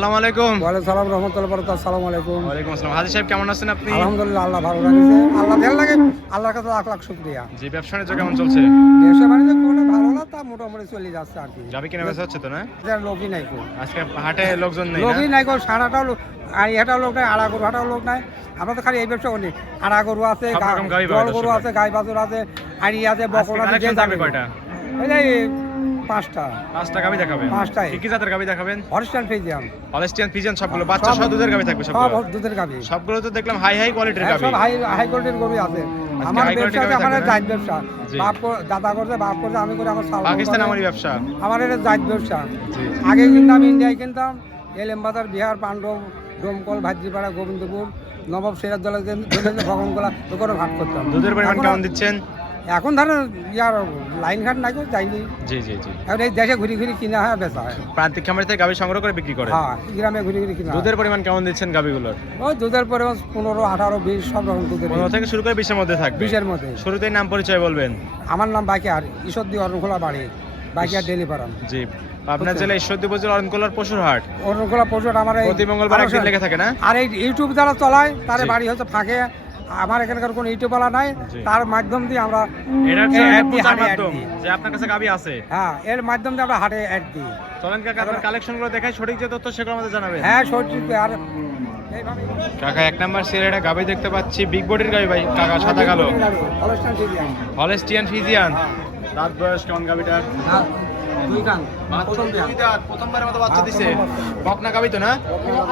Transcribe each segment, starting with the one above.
আসসালামু আলাইকুম। ওয়ালাইকুম সালাম রহমতুল্লাহ বারাকাতুহু। আসসালামু আলাইকুম। ওয়ালাইকুম আসসালাম। হাজী সাহেব কেমন আছেন আপনি? আলহামদুলিল্লাহ, আল্লাহ ভালো রাখছে। আল্লাহ দেয়ার লাগে, আল্লাহর কাছে লাখ লাখ শুকরিয়া। জি, ব্যবসা বাণিজ্য কেমন চলছে? ব্যবসা বাণিজ্য কোনো ভালো না, তা মোটামুটি চলে যাচ্ছে আর কি। গাবি কেনা বেচা হচ্ছে তো না? যার লোকই নাই কো, আজকে হাটে লোকজন নেই না? লোকই নাই কো, সারাটাও লোক, আর এটাও লোক নাই, আড়া গরু হাটাও লোক নাই। আমরা তো খালি এই ব্যবসা করি। আড়া গরু আছে, সব রকম গাভী জল পাবে গরু দর্শক। আছে, গাই বাছুর আছে, আড়ি আছে, আজকে বকর আছে, যে কালেকশন থাকবে যাবে। কয়টা? এই যে পাঁচটা গাবি দেখাবেন? পাঁচটাই। কি কি জাতের গাবি দেখাবেন? হরিস্টান ফ্রিজিয়ান, হলস্টিয়ান ফ্রিজিয়ান সবগুলো বাচ্চা সহ দুধের গাবি থাকবে সব সবগুলো? দুধের গাভী। সবগুলো তো দেখলাম হাই হাই কোয়ালিটির গাবি। সব হাই হাই কোয়ালিটির গরু আছে। আমার high quality ব্যবসা গাভী আমার থাকবে না? জাত ব্যবসা। জি। দাদা করছে, বাপ করছে, আমি করে, আমার সাল পাকিস্তান আমারই ব্যবসা। আমার এটা জাত ব্যবসা। জি। আগে কিনতাম ইন্ডিয়ায় কিনতাম, এলেমবাজার, বিহার, পাণ্ডব, ডোমকল, ভাদ্রিপাড়া, গোবিন্দপুর, নবাব সিরাজদৌল্লা, ভগনগোলা ওখানে ভাগ করতাম। দুধের পরিমাণ এখন- কেমন দিচ্ছেন? এখন ধরো ইয়ার লাইন ঘাট নাই, যাইনি। জি জি জি। এখন এই দেশে ঘুরি ঘুরি কিনা হয়, বেচা হয়। প্রান্তিক খামার থেকে গাবি সংগ্রহ করে বিক্রি করে। হ্যাঁ, গ্রামে ঘুরি ঘুরি কিনা হয়। দুধের পরিমাণ কেমন দিচ্ছেন গাবিগুলোর? ওই দুধের পরে 15, 18, 20 সব রকম দুধের, 15 থেকে শুরু করে 20 এর মধ্যে থাকবে। 20-এর মধ্যে। শুরুতেই নাম পরিচয় বলবেন। আমার নাম বাকিয়ার, ঈশ্বরদী অরণখোলা বাড়ি, বাকিয়ার ডেলি পারাম। জি, পাবনা জেলা ঈশ্বরদী উপজেলা অরণকুলার পশুর হাট। অরণখোলা পশুর আমার এই প্রতি মঙ্গলবার একদিন লেগে থাকে না? আর এই ইউটিউব যারা চলায় তার জি। বাড়ি হচ্ছে ফাঁকে। আমার এখানকার কোনো ইউটিউবওয়ালা নাই, জি। তার মাধ্যম দিয়ে আমরা এটা এই হচ্ছে ad দিই, প্রচার হাটে ad মাধ্যম দিই। যে আপনার কাছে গাবি আছে। হ্যাঁ, এর মাধ্যম দিয়ে আমরা হাটে অ্যাড দিই। চলেন কাকা আপনার কালেকশনগুলো দেখাই, সঠিক যে তথ্য সেগুলো আমাদের জানাবেন। হ্যাঁ, সঠিক। আর এইভাবে কাকা এক নাম্বার সিরিয়ালটা গাবি দেখতে পাচ্ছি, বিগ বডির গাবি ভাই কাকা, সাদা কালো হলস্টাইন ফ্রিজিয়ান। Holstein Friesian. রাত বয়স কেমন গাবিটার? হ্যাঁ, দুই কান, প্রথম দুই বিয়ান। দাঁত, প্রথমবার মতো বাচ্চা হ্যাঁ, দিছে। প্রথমবার। বকনা গাবি তো না?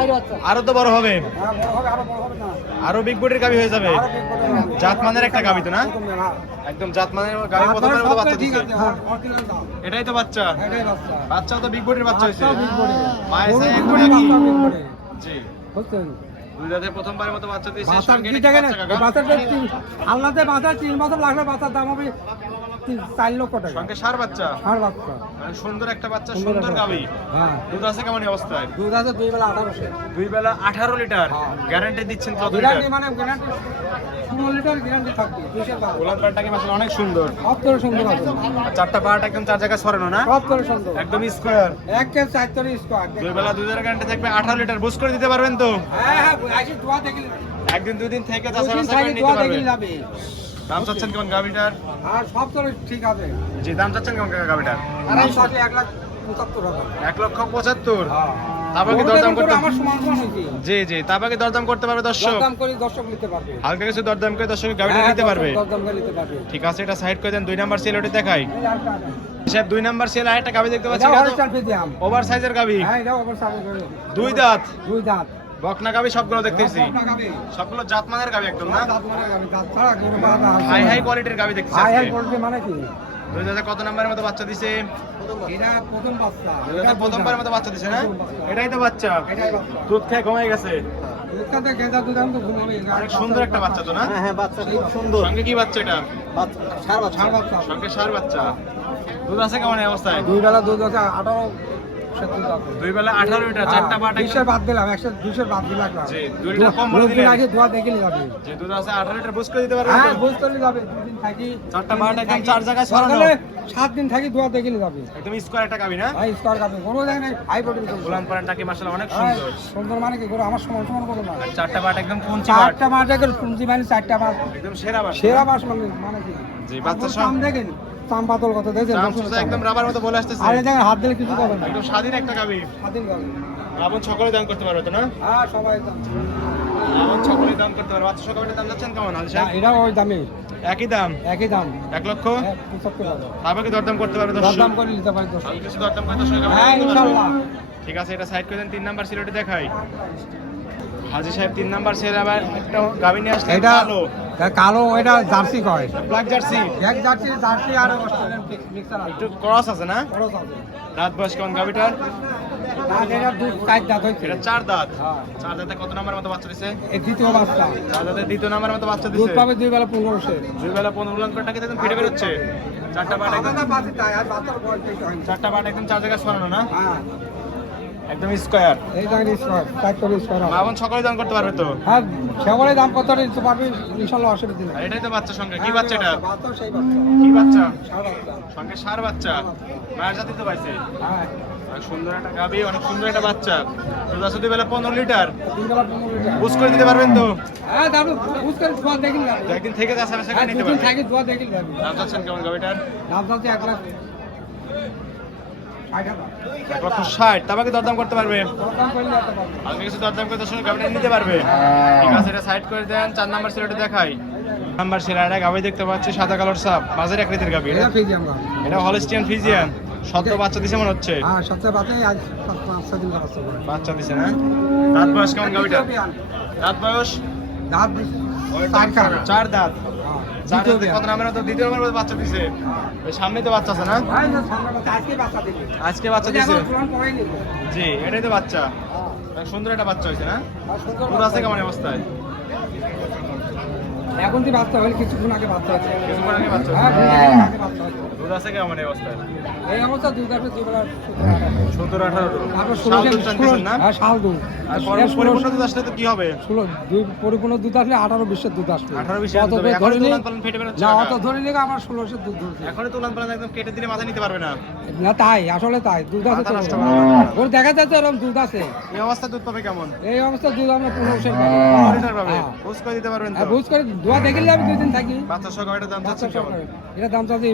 আরো বাচ্চা। আরো তো বড় হবে, হ্যাঁ, বড় হবে, আরো বড় হবে না? আরো বিগ বডির গাবি হয়ে যাবে। আরো big body হবে। জাতমানের একটা গাবি তো না? প্রথম বিয়ান, হ্যাঁ। একদম জাতমানের গাবি, প্রথমবার মতো সব বাচ্চা ঠিক দিছে। আছে, হ্যাঁ, original দাম। এটাই তো বাচ্চা। এটাই বাচ্চা। বাচ্চাও তো বিগ বডির বাচ্চা হয়েছে। বাচ্চাও big body। মায়ের গরু সাথে big একদম body, একই। বাচ্চাও big body। জি, বুঝছেন? দুই দাঁতে প্রথমবারের মতো বাচ্চা দিয়েছে। বাচ্চার সঙ্গে কি এটা কি দেখেন, বাচ্চা কাকা? বাচ্চাটা আল্লাহতে বাচ্চা 3 বছর লাগলে বাচ্চার দাম হবে 4 লক্ষ টাকা। সঙ্গে সার বাচ্চা। আর বাচ্চা মানে সুন্দর একটা বাচ্চা, সুন্দর সুন্দর একটা গাবি। হ্যাঁ, দুধ আছে কেমন এই অবস্থায়? দুধ আছে 2 বেলা 1800। দুই বেলা 18 লিটার। হ্যাঁ। গ্যারান্টি দিচ্ছেন কত লিটার? গ্যারান্টি মানে গ্যারান্টি 16 লিটার গ্যারান্টি থাকবে। 200 টাকা। গোলাপ পাড়টা কি মাসাল অনেক সুন্দর। সব করে সুন্দর আছে, আর চারটা পাড়টা একদম চার জায়গায় সরানো না? সব করে সুন্দর। একদম স্কোয়ার। 1 কে 4 তরি স্কোয়ার। দুই বেলা দুধের গ্যারান্টি থাকবে, 18 লিটার। বুঝ করে দিতে পারবেন তো? হ্যাঁ হ্যাঁ, আইসি দোয়া দেখি, একদিন দুই দিন থেকে দুদিন যাচাই থাকি করে নিতে দোয়া পারবেন। দেখি যাবে। দাম চাচ্ছেন কেমন গাবিটার? আর সব করে ঠিক আছে। জি, দাম চাচ্ছেন কেমন কাকা গাবিটার? আরাম সাথে 1,75,000 টাকা। 1,75,000। হ্যাঁ, তারপর কি গরুটার দরদাম উপরে করতে? আমার সমান সমান হয়েছে। জি জি, তারপর কি দরদাম করতে পারবে দর্শক? দরদাম করে দর্শক নিতে পারবে। হালকা কিছু দরদাম করে দর্শক গাবিটা হ্যাঁ, নিতে পারবে। দরদাম করে নিতে পারবে। ঠিক আছে, এটা সাইড করে দেন। 2 নাম্বার সেল ওটা দেখাই। এই আরেকটা আছে। সাহেব 2 নাম্বার সেল আরেকটা গাবি দেখতে পাচ্ছি। এটাও হলস্টাইন ফ্রিজিয়ান। ওভার সাইজের গাবি, হ্যাঁ, এটাও আবার সামনে করে। দুই দাঁত, 2 দাঁত। বকনা গাবি সবগুলো দেখতেছি। সব টাকা দিয়ে। সবগুলো জাতমানের গাবি একদম না? দাঁত মারা যাবে, দাঁত ছাড়া গরু বাঁধা আছে। হাই হাই কোয়ালিটির গাবি দেখতেছি হাই হাই আজকে। কোয়ালিটি মানে কি? দুই দাঁতে কত নাম্বারের মতো বাচ্চা দিছে? এটা প্রথম বাচ্চা। দুই দাঁতে প্রথমবারের মতো বাচ্চা দিছে না? প্রথম বাচ্চা। এটাই তো বাচ্চা। এটাই বাচ্চা। দুধ খেয়ে ঘুমাই গেছে। এটাতে গেঁদা দুধ আমি তো ঘুমাবে। অনেক সুন্দর একটা বাচ্চা তো না? হ্যাঁ হ্যাঁ, বাচ্চা খুব সুন্দর। সঙ্গে কি বাচ্চা এটা? বাচ্চা ষাঁড় বাচ্চা। ষাঁড় বাচ্চা। সঙ্গে সার বাচ্চা। দুধ আছে কেমন এই অবস্থায়? 2 বেলা দুধ আছে 18 সত্যি আছে। দুই বেলা 18 লিটার, চারটা পাট 200 বাদ দিলাম, 200 বাদ দিলাম। জি, 2 লিটার কম বলে দিলেন। আগে দোয়া দেখে নিয়ে যাবে। যে দুধ আছে 18 লিটার বুঝ করে দিতে পারবেন হ্যাঁ, তো? বুঝতে যাবে। 2 দিন থাকি, চারটা 3 পাট দিন একদম থাকি। চার জায়গায় ছড়ানো। সকালে 7 দিন থাকি দোয়া দেখে নিয়ে যাবে। একদম স্কোয়ার একটা গাবি না? ভাই স্কোয়ার কাপে গরু দেখেন, হাই প্রোটিন গরু। গোলান পাড়ানটাকে মাশাআল্লাহ অনেক হ্যাঁ, সুন্দর। সুন্দর মানে কি গরু আমার সমান সমান গরু না। আর চারটা পাট একদম কুঞ্চি পাট, 4টা মাছ একর পুঁজি মানে 4টা মাছ একদম সেরা বাট। সেরা মাছ মানে কি? জি, বাচ্চা আর সব দাম দেখেন, দাম পাতল কত দেখেন? দাম সুস্থ একদম রাবার মতো বলে আসতেছে। আর এই জায়গায় হাত দিলে কিছু পাবে না। একদম স্বাধীন একটা গাবি। স্বাধীন গাবি। রাবণ সকলে দান করতে পারবে তো না? হ্যাঁ, সবাই দাম। রাবণ সকলে দান করতে পারবে। বাচ্চা সকলের দাম যাচ্ছেন কেমন আলী সাহেব? এটা ওই দামে, একই দাম, একই দাম। 1 লক্ষ। 75,000 তারপর কি দরদাম করতে পারবে দর্শক? দাম করে নিতে পারি দর্শক। হালকা কিছু দরদাম করে দর্শক গাবি হ্যাঁ, নিতে পারবে। ইনশাআল্লাহ। ঠিক আছে, এটা সাইড করে দেন। 3 নাম্বার সিলেটে দেখাই। হাজী সাহেব 3 নাম্বার সেল আবার একটা গাবি নিয়ে আসলেন এটা কালো। কালো, এটা জার্সি কয়। Black jersey. এক জার্সি, জার্সি আর অস্ট্রেলিয়ান মিক্সার আছে। একটু ক্রস আছে না? খরচ আছে। রাত বয়স কেমন গাবিটার? দাঁত এটা 4 দাঁত হয়েছে। এটা 4 দাঁত। হ্যাঁ। 4 দাঁতে কত নাম্বার মতো বাচ্চা দিছে? এই দ্বিতীয় বাচ্চা। 4 দাঁতে দ্বিতীয় নাম্বার মতো বাচ্চা দুধ দিছে। পাবে 2 বেলা 1500। দুই বেলা 15 লাখ টাকা একদম ফিটে বের হচ্ছে। চারটা পাট একদম, দাদা বাচ্চা তাই, আর বাচ্চার বয়স বেশি হয়নি। চারটা পাট একদম চার জায়গায় ছড়ানো না? হ্যাঁ, একদম স্কয়ার। এই জায়গায় স্কোয়ার, 4 করে স্কোয়ার হবে। মামন সকলে দান করতে পারবে তো? হ্যাঁ, সেগুলোই দাম কত নিতে পারবি ইনশাআল্লাহ, অসুবিধা নেই। আর এটাই তো বাচ্চা সঙ্গে কি বাচ্চা এটা? বাচ্চা সেই বাচ্চা। কি বাচ্চা? ষাঁড় বাচ্চা। সঙ্গে সার বাচ্চা। মায়ের জাতি তো পাইছে। হ্যাঁ, আর সুন্দর একটা গাবি, অনেক সুন্দর একটা বাচ্চা। দুধ আছে 2 বেলা 15 লিটার। 3 বেলা 15 লিটার। বুঝ করে দিতে পারবেন তো? হ্যাঁ দাদু বুঝ করে দোয়া দেখি না। একদিন থেকে যাচ্ছে আমি সেখানে নিতে দুদিন পারবেন। থাকি দোয়া দেখি না। দাম চাচ্ছেন কেমন গাবিটার? দাম চাচ্ছে 1 লাখ 60 টাকা। 1,60,000। তারপরে দরদাম করতে পারবে। দরদাম করলে এত পাবো। আপনি কিছু দরদাম করে দর্শক গাবিটা নিতে পারবে। ঠিক আছে, এটা সাইড করে দেন। 4 নাম্বার সিলেটে দেখাই। নাম্বার সিলেটে গাবি দেখতে পাচ্ছি, সাদা কালার সাপ, মাঝের আকৃতির গাবি। এটা ফিজি আমরা। এটা হলস্টিয়ান ফ্রিজিয়ান। সদ্য বাচ্চা দিছে মনে হচ্ছে। হ্যাঁ সবচেয়ে বাতাই আজ 5-6 দিন বাচ্চা করে। বাচ্চা দিছে না? দাঁত বয়স কেমন গাবিটা? দাঁত বয়স দাঁত 4 খান। 4 দাঁত। হ্যাঁ। 4 দাঁতে কত নামের মতো দ্বিতীয় নাম্বার বাচ্চা দিছে। এই সামনে তো বাচ্চা আছে না? ভাই না সামনে বাচ্চা আজকে বাচ্চা দিবে। আজকে বাচ্চা দিছে। এখন পুরান পড়াইনি। জি, এটাই তো বাচ্চা। সুন্দর একটা বাচ্চা হয়েছে না? আর সুন্দর পুরো আছে কেমন অবস্থায়? এখন যে বাচ্চা হইল কিছুক্ষণ আগে বাচ্চা আছে। কিছুক্ষণ আগে বাচ্চা হ্যাঁ হয়েছে। 2 দিন আগে বাচ্চা আছে। দুধ আছে কেমন অবস্থায়? এই অবস্থা দুধ আছে 2 বেলা 17-18। তারপর শাল দুধ টানতেছেন না? হ্যাঁ শাল দুধ। আর পরিপূর্ণ দুধ আসলে তো কি হবে? 16 দুই পরিপূর্ণ দুধ আসলে 18-20 দুধ আসবে। 18-20 অত দুধ হবে। ধরে এখনই নিই- তুলান পালন ফেটে বেরোচ্ছে না টাকা। অত ধরে নিয়ে আমার 16 দুধ ধরছে। এখনই তুলান পালন একদম কেটে দিলে মাথা নিতে পারবে না। না তাই আসলে তাই দুধ আছে মাথা তো। নষ্ট করা যাবে না। ওর দেখা যাচ্ছে এরকম দুধ আছে। এই অবস্থা দুধ পাবে কেমন? এই অবস্থা দুধ আমরা 15 লিটার পাবে। হ্যাঁ। বুঝ করে দিতে পারবেন তো? বুঝ করে দোয়া দেখিলে আমি 2 দিন থাকি। বাচ্চা সহ গাড়িটার দাম বাচ্চা চাচ্ছেন কেমন? সরকারি এটা দাম চাচ্ছি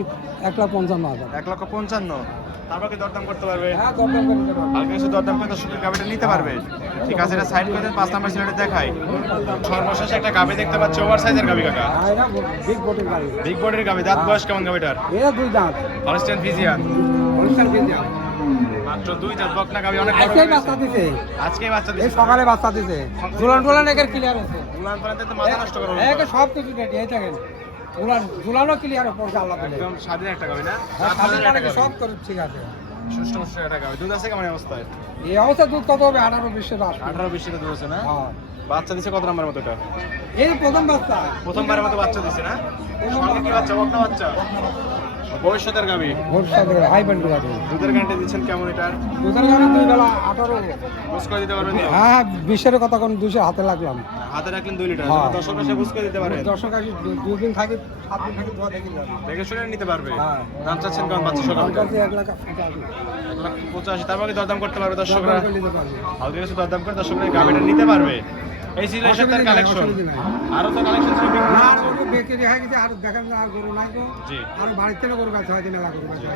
1,55,000। 1,55,000। তারপর কি দরদাম করতে পারবে? হ্যাঁ দরদাম করে নিতে পারবো। আর কিছু দরদাম করে দর্শকের গাবিটা নিতে পারবে। ঠিক আছে, এটা সাইড করে দেন। 5 নাম্বার সিলেটে দেখাই। সর্বশেষ একটা গাবি দেখতে পাচ্ছি, ওভার সাইজের গাবি কাকা। হ্যাঁ এটা বিগ বটের গাড়ি। বিগ বডির গাবি। দাঁত বয়স কেমন গাবিটার? এটা 2 দাঁত। Holstein Friesian. অনুষ্ঠান কিনতে হবে। মাত্র 2 দাঁত বকনা গাবি, অনেক বড় আজকেই গাবি। বাচ্চা দিছে। আজকে বাচ্চা এই দিছে। সকালে বাচ্চা দিছে। ঝুলান একের ক্লিয়ার আছে। উলান পালাতে তো মাথা নষ্ট করবে। একে সব কিছু রেডি এই দেখেন। ঝুলানো ক্লিয়ার পড়ছে আল্লাহ দিলে। একদম স্বাধীন একটা গাবি না? হ্যাঁ, দাঁত বয়সের একটা সামনে গাবি। সব করে ঠিক আছে। সুষ্ঠু একটা গাবি। দুধ আছে কেমন অবস্থায়? এই অবস্থা দুধ কত হবে 18-20 আসবে। 18-20 লিটার দুধ আছে না? হ্যাঁ। বাচ্চা দিছে কত নাম্বার মতো এটা? এই প্রথম বাচ্চা। প্রথমবারের মতো বাচ্চা দিছে না? সঙ্গে কি বাচ্চা? বকনা বাচ্চা। ভবিষ্যতের গাবি। ভবিষ্যতে হাই ব্যান্ড গাড়ি। দুধের গ্যারান্টি দিচ্ছেন কেমন এটার? দুধের গাড়ি 2 বেলা 18। বুঝ করে দিতে পারবেন তো? হ্যাঁ 20 কথা কোন 200 হাতে লাগলাম। হাতে রাখলেন 2 লিটার। হ্যাঁ। 10 মাসে বুঝ করে দিতে পারেন। দর্শক আসি 2 দিন থাকি 7 দিন থাকি দোয়া দেখি যাবে। দেখে শুনে নিতে পারবে। হ্যাঁ। দাম চাচ্ছেন কেমন বাচ্চা সকাল? 1,85,000। তারপরে কি দরদাম করতে পারবে দর্শকরা? হালকা কিছু দরদাম করে দর্শকরা এই গাবিটা নিতে পারবে। এই ছিল এই সপ্তাহের কালেকশন। আরো তো কালেকশন ছিল বিক্রি হচ্ছে। জি।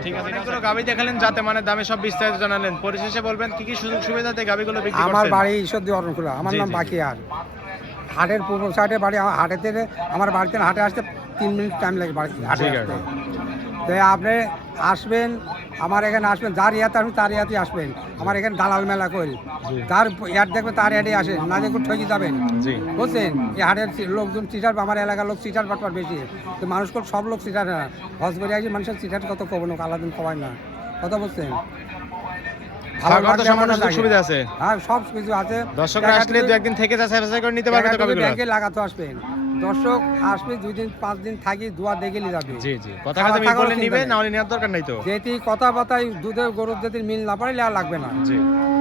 ঠিক আছে, অনেকগুলো গাবি দেখালেন, যাতে মানে দামে সব বিস্তারিত জানালেন। পরিশেষে বলবেন কি কি সুযোগ সুবিধাতে গাবিগুলো বিক্রি আমার করছেন? বাড়ি ঈশ্বরদী অরণখোলা। আমার জি, নাম জি, জি। বাকিয়ার। হাটের পূর্ব সাইডে বাড়ি। আমার হাটে থেকে আমার বাড়িতে হাটে আসতে 3 মিনিট টাইম লাগে বাড়ি হাটে ঠিক আসতে। আছে। তো আপনি আসবেন, আমার এখানে আসবেন, যার ইয়াতে আসবেন তার ইয়াতে আসবেন। আমার এখানে দালাল মেলা করি, যার ইয়ার দেখবেন তার ইয়াতে আসেন, না দেখুন ঠকি যাবেন। জি। বুঝছেন, এই হাটের লোকজন চিটার, আমার এলাকার লোক চিটার বাটপার বেশি। তো মানুষ সব লোক চিটার না, হজ করে আসি মানুষের চিটার কত কব না, আলাদিন কবাই না, কথা বলছেন। থাকার তো সম্পূর্ণ সুযোগ সুবিধা আছে। হ্যাঁ সব কিছু আছে। দর্শকরা আসলে 2 একদিন থেকে যাচাই করে নিতে পারবে তো গাবিগুলো? ব্যাংকে লাগাতে আসবেন। দর্শক আসবে 2 দিন 5 দিন থাকি দোয়া দেখে যাবে। জি জি, কথা কথা মিল করলে নিবে, না হলে নেওয়ার দরকার নাই তো। যেটি কথাবার্তায় দুধের গরুর যদি মিল না পারে আর লাগবে না, জি।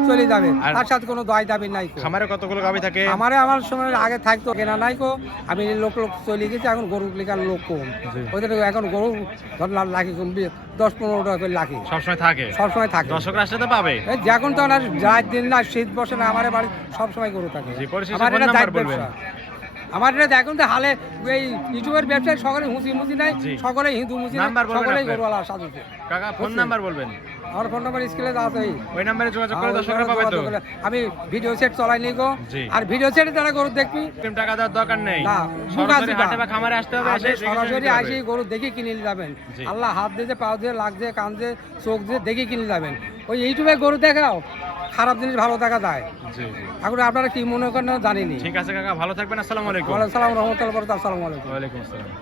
চলে যাবে। আর- তার সাথে কোনো দয় দাবি নাই তো। খামারে কতগুলো গাবি থাকে? আমার সময় আগে থাকতো, কেনা নাই কো। আমি লোক চলে গেছি, এখন গরু লিখার লোক কম। জি। ওদের এখন গরু ধর লাখি কম 10-15 টাকা করে লাখি সবসময় থাকে। সবসময় থাকে। দর্শকরা আসলে তো পাবে। এই যখন তখন আর রাত দিন না শীত বসে না, আমার বাড়ি সবসময় গরু থাকে। জি, পরিশেষে আমার ফোন এটা নাম্বার দায়িত্ব বলবেন। ব্যবসা। আমার এটা দেখুন তো হালে এই ইউটিউবের ব্যবসায় সকলে মুসি নাই, জি। সকলে হিন্দু মুসি নাই, নাম্বার বলবেন সকলেই আপনার। গরুওয়ালা সাধুছে। কাকা ফোন বুঝছেন? নাম্বার বলবেন। আমার ফোন নাম্বার স্ক্রিনে আছে। ওই নাম্বারে যোগাযোগ করে দর্শকরা পাবে তো? আমি ভিডিও সেট চলাই নি গো। জি। আর ভিডিও সেটে তারা গরু দেখবি অগ্রিম টাকা দেওয়ার দরকার নেই। না, সরাসরি মুখ আছে হাটে বা খামারে আসতে হবে, এসে আপনি দেখে শুনে সরাসরি নিতে হবে। আসি গরু দেখে কিনে নিয়ে যাবেন। জি। আল্লাহ হাত দিয়ে পা দিয়ে লাগ দিয়ে কান দিয়ে চোখ দিয়ে দেখে কিনে যাবেন। ওই ইউটিউবে গরু দেখাও খারাপ জিনিস ভালো দেখা যায়। জি জি। এখন আপনারা কি মনে করেন জানিনি। ঠিক আছে কাকা, ভালো থাকবেন। আসসালামু আলাইকুম। ওয়ালাইকুম সালাম রহমতুল্লাহ বরকাতুহু। আসসালামু আলাইকুম। ওয়ালাইকুম আসসালাম।